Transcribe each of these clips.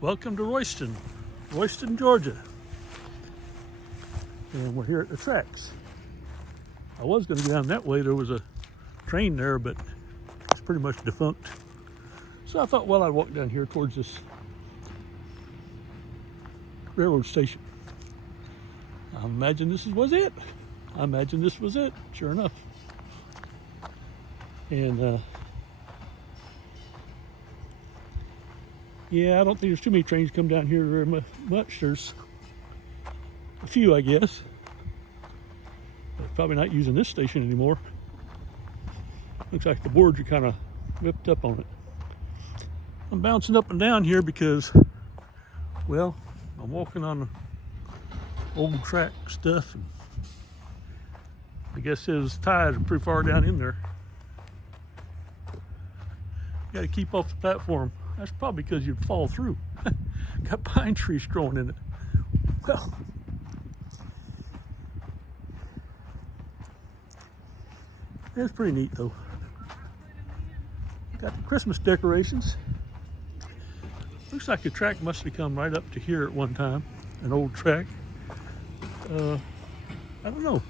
Welcome to Royston, Georgia. And we're here at the tracks. I was going to go down that way. There was a train there, but it's pretty much defunct. So I thought, well, I'd walk down here towards this railroad station. I imagine this was it. Sure enough. And yeah, I don't think there's too many trains come down here very much. There's a few, I guess. But probably not using this station anymore. Looks like the boards are kind of whipped up on it. I'm bouncing up and down here because, well, I'm walking on old track stuff. And I guess his tires are pretty far down in there. Got to keep off the platform. That's probably because you'd fall through. Got pine trees growing in it. Well, it's pretty neat though. Got the Christmas decorations. Looks like the track must have come right up to here at one time. An old track. I don't know.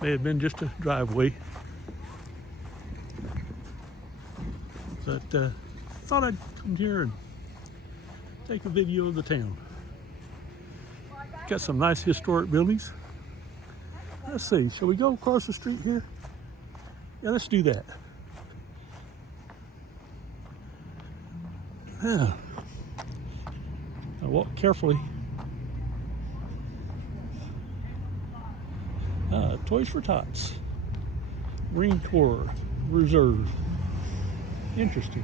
May have been just a driveway. But thought I'd come here and take a video of the town. Got some nice historic buildings. Let's see, shall we go across the street here? Yeah, let's do that. Yeah. I walk carefully. Toys for Tots. Marine Corps Reserve. Interesting.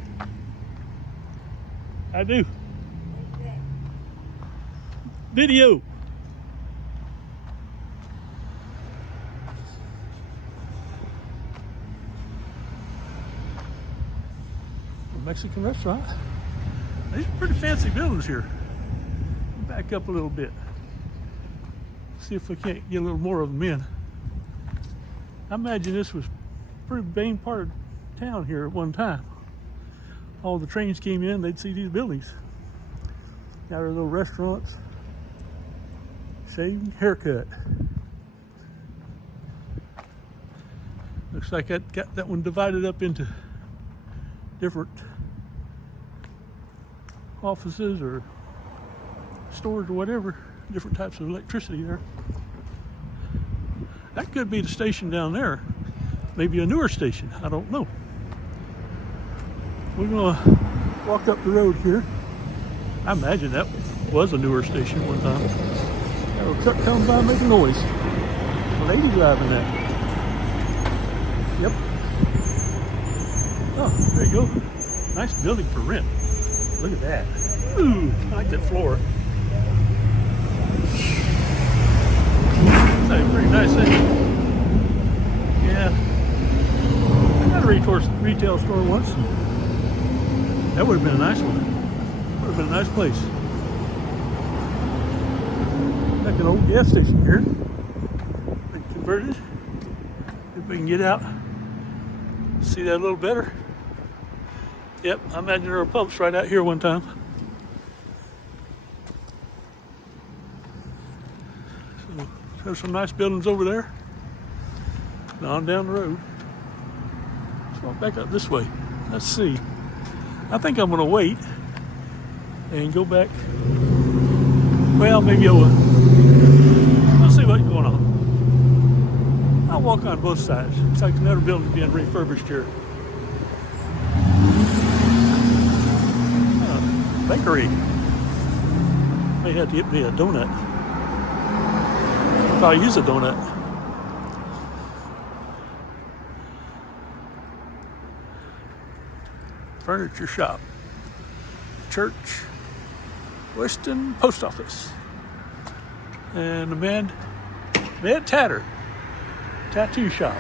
I do. Video. A Mexican restaurant. These are pretty fancy buildings here. Back up a little bit. See if we can't get a little more of them in. I imagine this was a pretty main part of town here at one time. All the trains came in, they'd see these buildings. Got our little restaurants. Shaving, haircut. Looks like I got that one divided up into different offices or stores or whatever. Different types of electricity there. That could be the station down there. Maybe a newer station, I don't know. We're gonna walk up the road here. I imagine that was a newer station one time. Got a truck coming by making noise. A lady driving that. Yep. Oh, there you go. Nice building for rent. Look at that. Ooh, I like that floor. That's a pretty nice thing. Yeah. I got a retail store once. That would have been a nice one. Would have been a nice place. Like an old gas station here. Been converted. If we can get out, see that a little better. Yep, I imagine there were pumps right out here one time. So there's some nice buildings over there. Now on down the road. Let's walk back up this way. Let's see. I think I'm going to wait and go back. Well, maybe I will. We'll see what's going on. I'll walk on both sides. Looks like another building being refurbished here. Bakery. May have to get me a donut. I'll probably use a donut. Furniture shop. Church. Royston Post Office. And the Mad Tatter. Tattoo shop.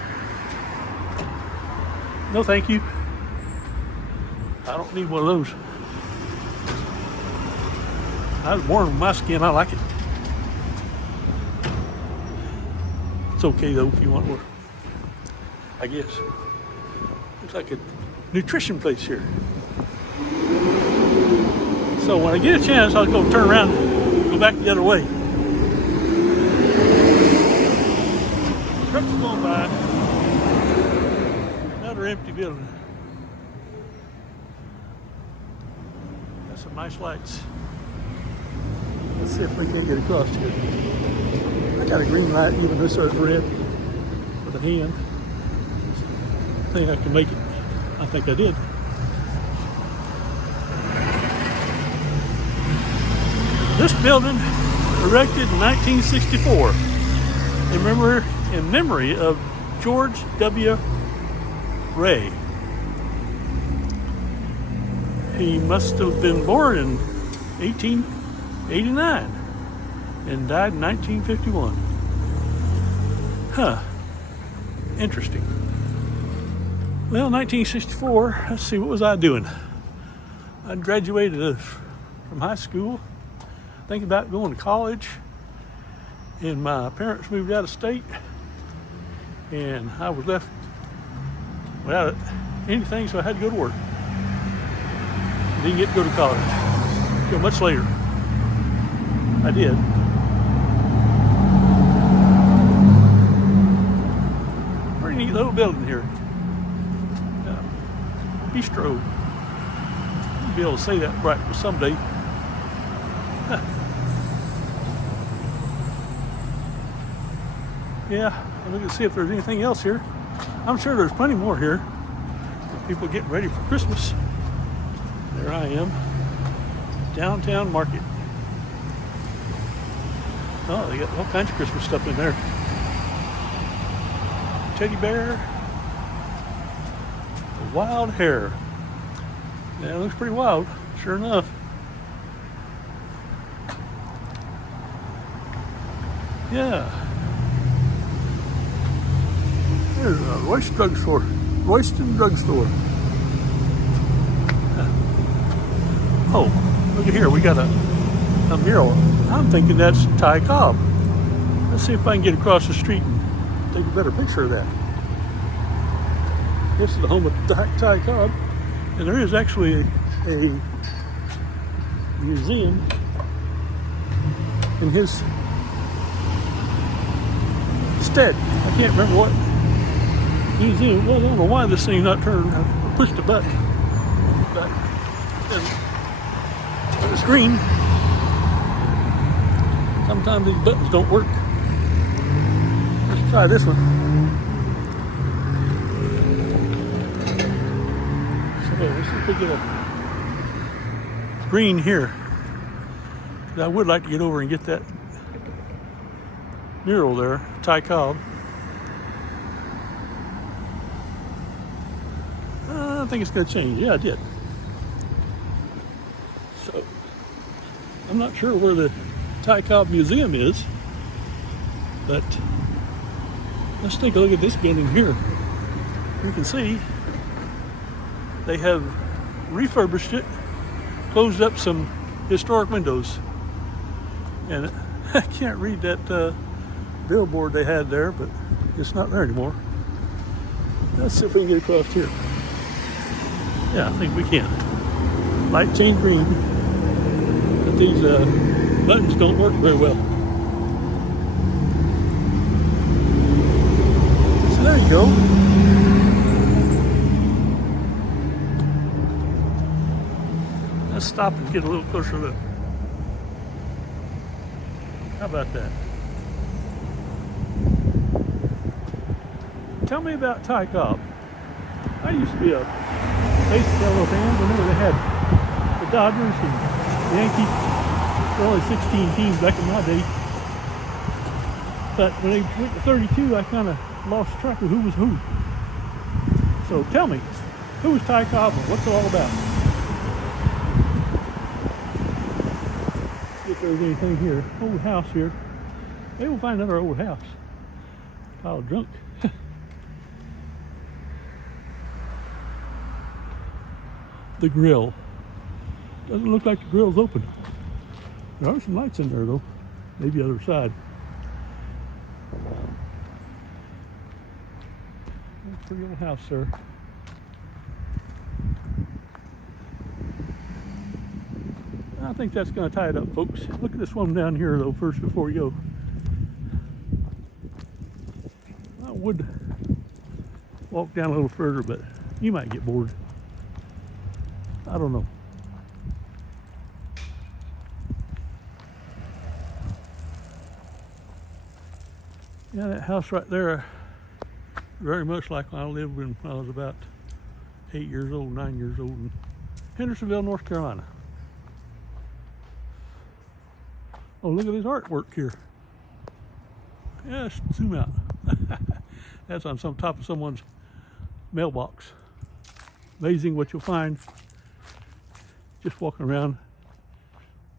No thank you. I don't need one of those. I was born with my skin, I like it. It's okay though if you want one, I guess. Looks like a nutrition place here. So when I get a chance, I'll go turn around and go back the other way. Trucks going by. Another empty building. Got some nice lights. Let's see if we can get across here. I got a green light, even though it's red with a hand. I think I can make it. I think I did. This building, erected in 1964, in memory of George W. Ray. He must have been born in 1889 and died in 1951. Huh. Interesting. Well, 1964, let's see, what was I doing? I graduated from high school, thinking about going to college, and my parents moved out of state, and I was left without anything, so I had to go to work. Didn't get to go to college until much later. I did. Pretty neat little building here. Bistro. I'll be able to say that right someday. Huh. Yeah, look and see if there's anything else here. I'm sure there's plenty more here. People getting ready for Christmas. There I am. Downtown Market. Oh, they got all kinds of Christmas stuff in there. Teddy bear. A wild hare. Yeah, it looks pretty wild, sure enough. Yeah. There's a Royston drugstore. Royston drugstore. Oh, look at here. We got a mural. I'm thinking that's Ty Cobb. Let's see if I can get across the street and take a better picture of that. This is the home of Ty Cobb. And there is actually a museum in his stead. I can't remember what museum it was. I don't know why this thing's not turned. I pushed the button. But the screen. Sometimes these buttons don't work. Let's try this one. So let's see if we get a green here. I would like to get over and get that mural there, Ty Cobb. I think it's going to change. Yeah, it did. So, I'm not sure where the Ty Cobb Museum is, but let's take a look at this building here. You can see they have refurbished it, closed up some historic windows, and I can't read that billboard they had there, but it's not there anymore. Let's see if we can get across here. Yeah, I think we can. Light change green, but these buttons don't work very well. So there you go. Let's stop and get a little closer look. How about that? Tell me about Ty Cobb. I used to be a baseball fan whenever they had the Dodgers and the Yankees. There were only 16 teams back in my day. But when they went to 32, I kind of lost track of who was who. So tell me, who was Ty Cobb and what's it all about? See if there's anything here. Old house here. Maybe we'll find another old house. Pile of junk. The grill. Doesn't look like the grill's open. There are some lights in there though. Maybe other side. Pretty old house there. I think that's going to tie it up, folks. Look at this one down here, though, first before we go. I would walk down a little further, but you might get bored. I don't know. Yeah, that house right there, very much like when I lived when I was about 8 years old, 9 years old in Hendersonville, North Carolina. Oh, look at this artwork here. Yeah, zoom out. That's on some top of someone's mailbox. Amazing what you'll find just walking around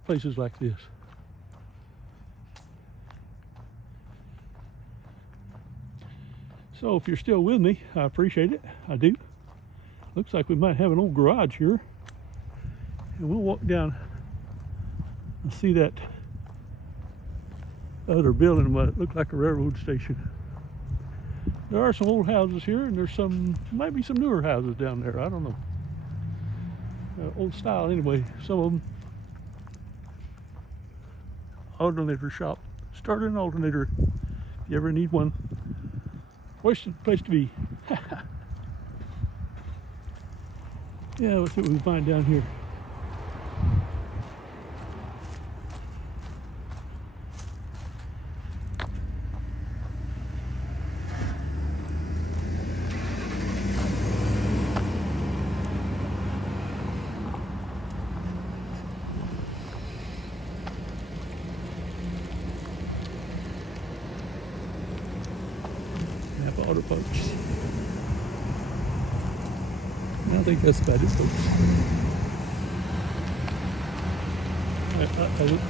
places like this. So if you're still with me, I appreciate it. I do. Looks like we might have an old garage here. And we'll walk down and see that other building, what looked like a railroad station. There are some old houses here, and there's might be some newer houses down there. I don't know. Old style anyway, some of them. Alternator shop. Start an alternator if you ever need one. Royston, place to be. Yeah, let's see what we can find down here. Auto parts. I think that's about it, folks.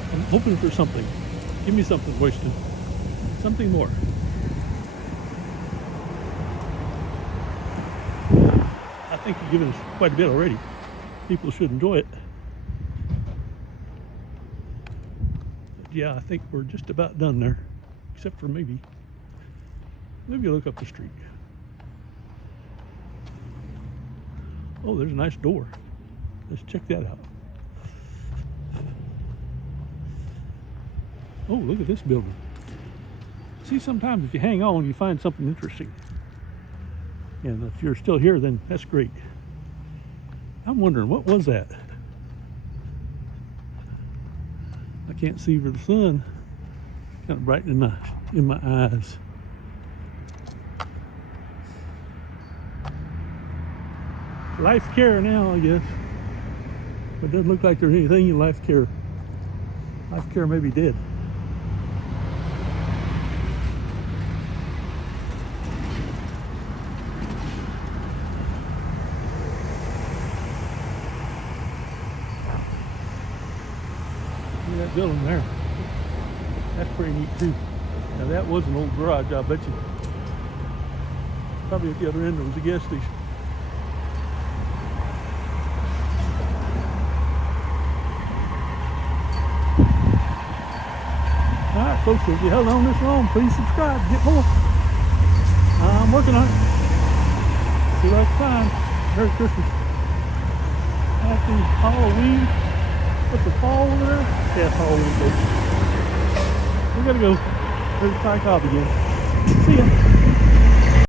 I'm hoping for something. Give me something, Royston. Something more. I think you've given us quite a bit already. People should enjoy it. But yeah, I think we're just about done there. Except for maybe look up the street. Oh, there's a nice door. Let's check that out. Oh, look at this building. See, sometimes if you hang on, you find something interesting. And if you're still here, then that's great. I'm wondering, what was that? I can't see for the sun. Kind of bright in my eyes. Life care now, I guess. It doesn't look like there's anything in life care. Life care may be dead. See that building there? That's pretty neat too. Now that was an old garage, I bet you. Probably at the other end there was a gas station. Alright folks, if you held on this long, please subscribe, get more. I'm working on it. See what I can find. Merry Christmas. Happy Halloween. What's the fall over there? Yeah, Halloween folks. We gotta go. There's Ty Cobb again. See ya.